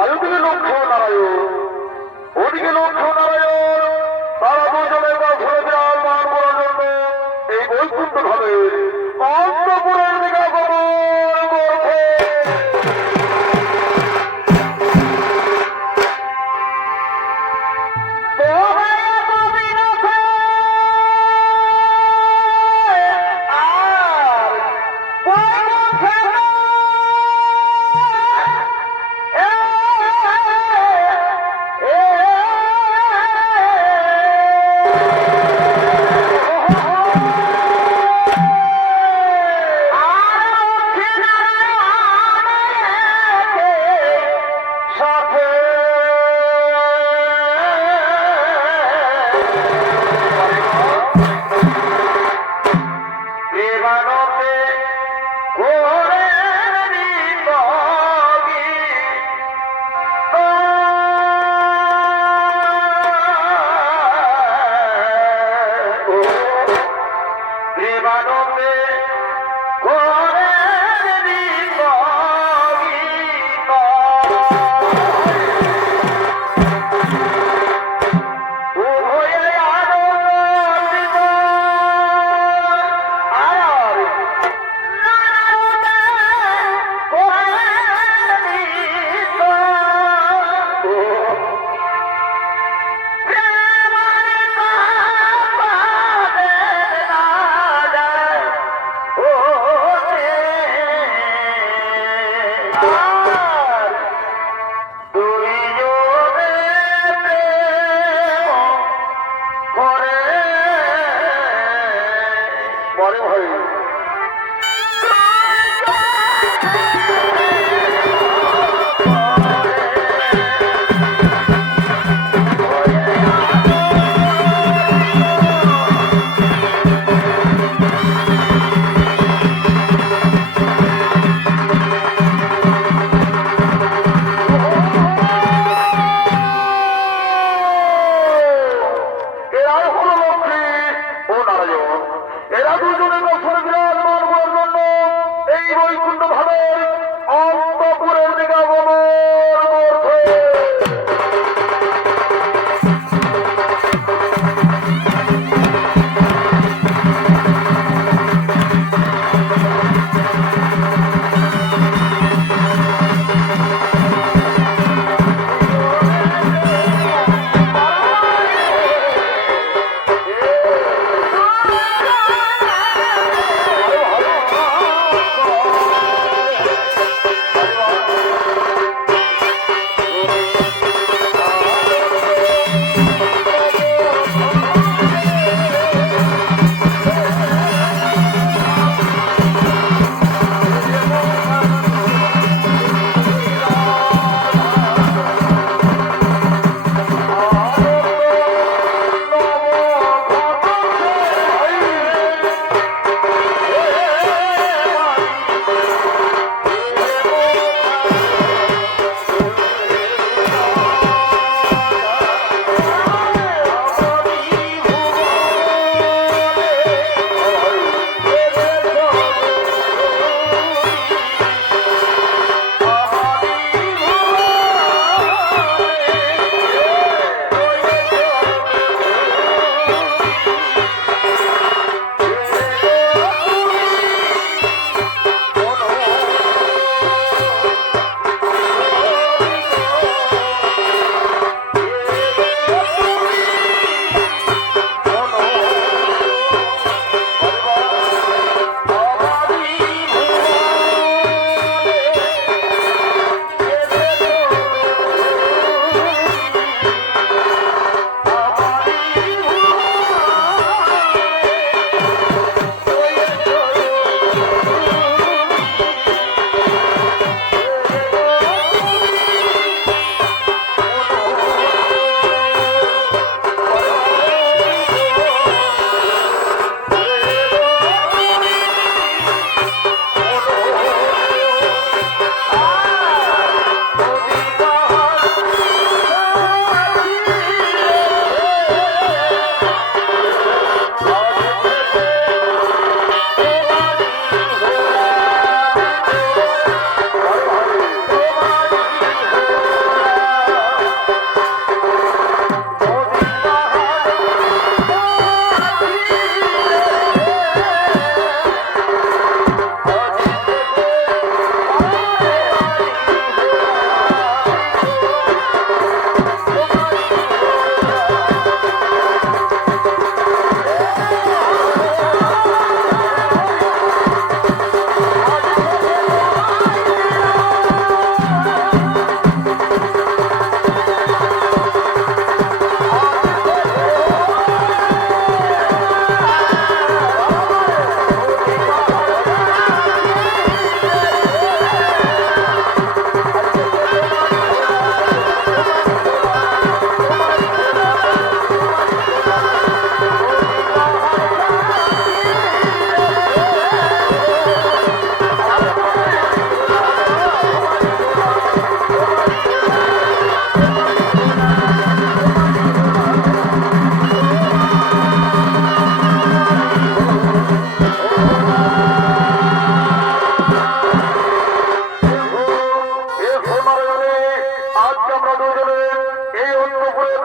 আয়োদিকে লক্ষ্য নারায়ণ, ওদিকে লক্ষ্য নারায়ণ, তারা দুজনে বা ঘুরে যান মান করার জন্য এই বৈকুণ্ঠ ধামে অন্তপুরের দিকে আগমন করছে।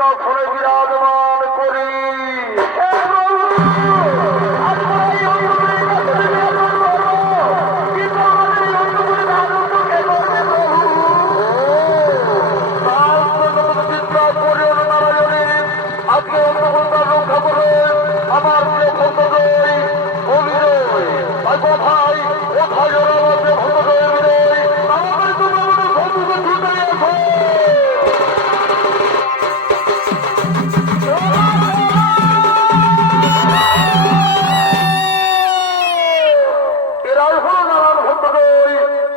সিংহাসনে বিরাজমান করি। আজকে অন্নপূর্ণার রক্ষা করে আমার প্রিয় ভক্তজয় অভিজয় তাই কোথায় কোথায় ওরা আমাদের ভক্তজয় বিজয় আমাদের জন্য আমাদের ভক্তকে ছুটে আসো। এরাই হল নারায়ণ ভক্তজয়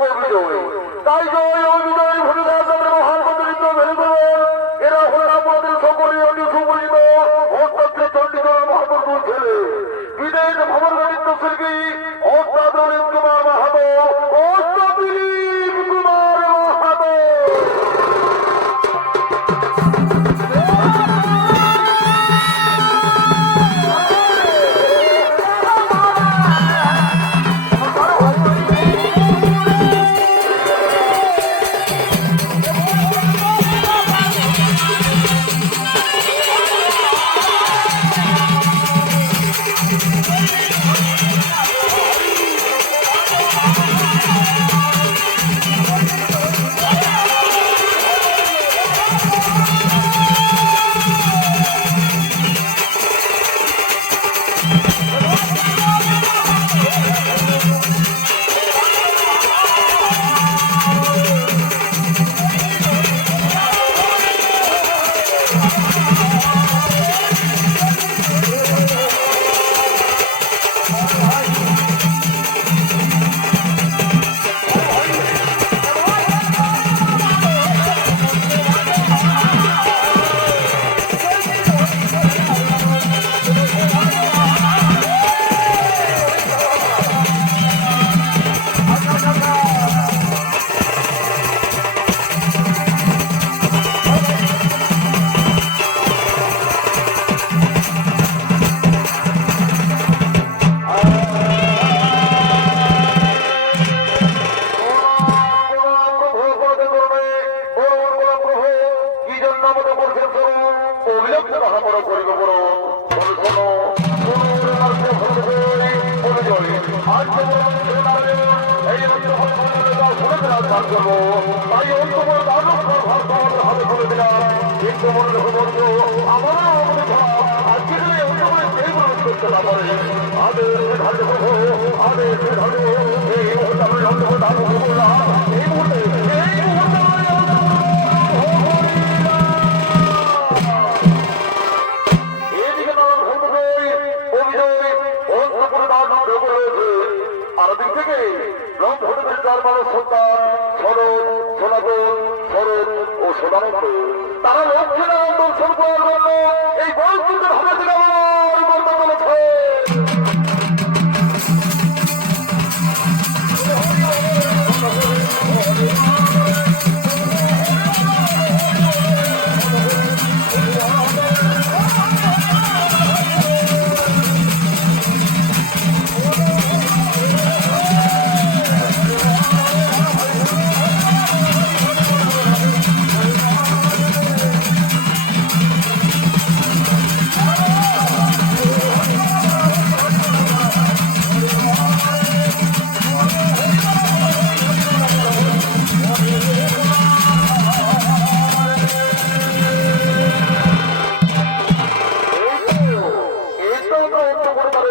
অভিজয় তাই জয় অভিজয় ভূমিকার মহান প্রতিনিধিত্ব ভেবে করবেন। এরা হলেন আমাদের সকলের অতি সুপরিচিত ভট্টাত্রী চণ্ডীগড় মহাপ্রভুর ছেলে বিদেশ ভ্রমণ নৃত্য শিল্পী অর্থাৎ দিলীপ কুমার মাহাতো অর্থাৎ দিলীপ কুমার মাহাতো। আরদিক থেকে রংভূমির চারমানের সন্তান শরৎ সনাতন শরৎ ও সদানন্দ তারা লক্ষ্মীর দর্শন করার জন্য এই বৈকুণ্ঠের হাতে থেকে আমার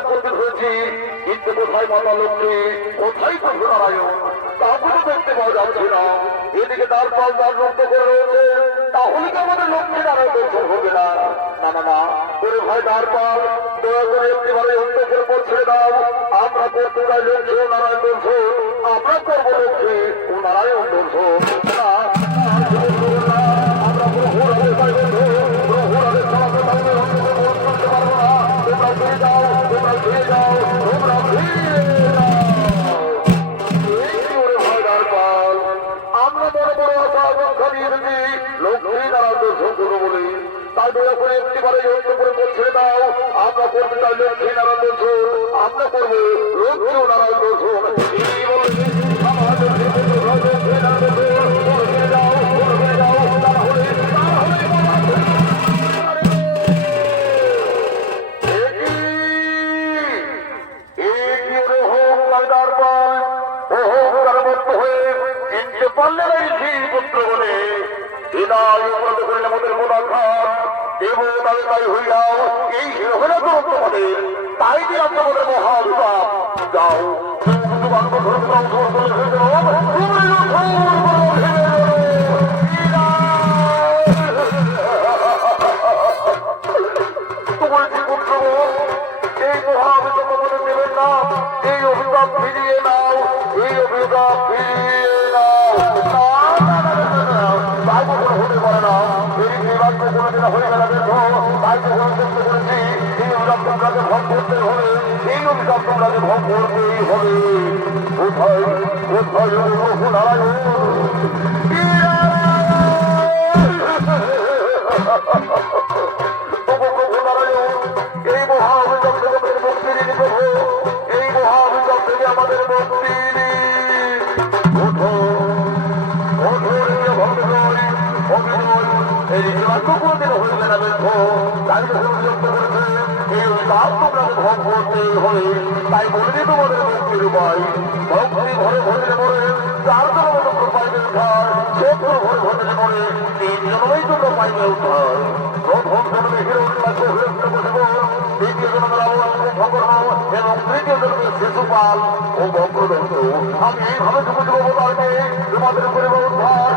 করতে চলেছে। কোথায় মাতা লক্ষ্মী কোথায় প্রভু নারায়ণ কাউকে তো দেখতে পাওয়া যাচ্ছে না। এদিকে তার পাল তার রক্ত করে রয়েছে তাহলে কি আমাদের লক্ষ্মী নারায়ণ দর্শন হবে না? না না না করে ভাই তার পাল দয়া করে একটিবারে অন্তকের পর ছেড়ে দাও। আমরা করতে চাই লক্ষ্মী ও নারায়ণ দর্শন আমরা করবো লক্ষ্মী ও নারায়ণ দর্শন না আমরা প্রভুর হাতে পাই বন্ধু প্রভুর হাতে চালাতে পারবে অন্তকে করতে পারবো না। তোমরা ফিরে যাও তোমরা ফিরে যাও তোমরা ফিরে যাও। আমরা বড় বড় আশা আকাঙ্ক্ষা নিয়ে এসেছি লক্ষ্মী নারায়ণ দর্শন করবো বলে তাই দয়া করে একটিবারে যত্ন করে ছেড়ে দাও। আমরা করতে চাই লক্ষ্মী নারায়ণ দর্শন আমরা করবো লক্ষ্মী ও নারায়ণ দর্শন। যাও লক্ষ্মী পুত্র বলে হৃদয় উপলব্ধ করিলে মোদের মোদাঘাত দেব তাদের তাই হইয়াও এই হইলে তো তোমাদের তাই দিলাম তোমাদের মহাবিপাপ যাও বাক্য ধর্ম বলে হয়ে পুত্র এই মহাবিপদ তোমাদের নেবেন না এই অভিশাপ ফিরিয়ে নাও এই অভিশাপ ফিরিয়ে নাও তাই কখনো হতে পারে না এই বাক্য কোনোদিন হয়ে গেলে তাই কখনো চেষ্টা করেছি এই অভিশাপ তোমরাকে ভোগ করতে হবে এই অভিশাপ তোমরাকে ভোগ করতেই হবে কোথায় কোথায় নারায়ণ এই মহা অভিযোগ থেকে আমাদের মুক্তি দিন প্রভু এই মহা অভিযোগ থেকে আমাদের মুক্তি কোনদিন হইবে না দেখো তাই অভিযুক্ত করেছে এই অভিশাপ তোমরাকে ভোগ করতে হবে তাই বলবি তোমাদের মুক্তির উপায় ভক্তি ঘরে ভরলে পড়ে চার জন তোমরা পাইবে উদ্ধার শত্রু ঘরে ভরলে পড়ে তিন জনই তোমরা পাইবে উদ্ধার প্রথম জন্মে হিরণ্যাক্ষ হিরণ্য বসব দ্বিতীয় জন্মে রাবণ এবং তৃতীয় জন্মে শিশুপাল ও বক্রদন্ত আমি এইভাবে বুঝবো তাকে তোমাদের উপরে উদ্ধার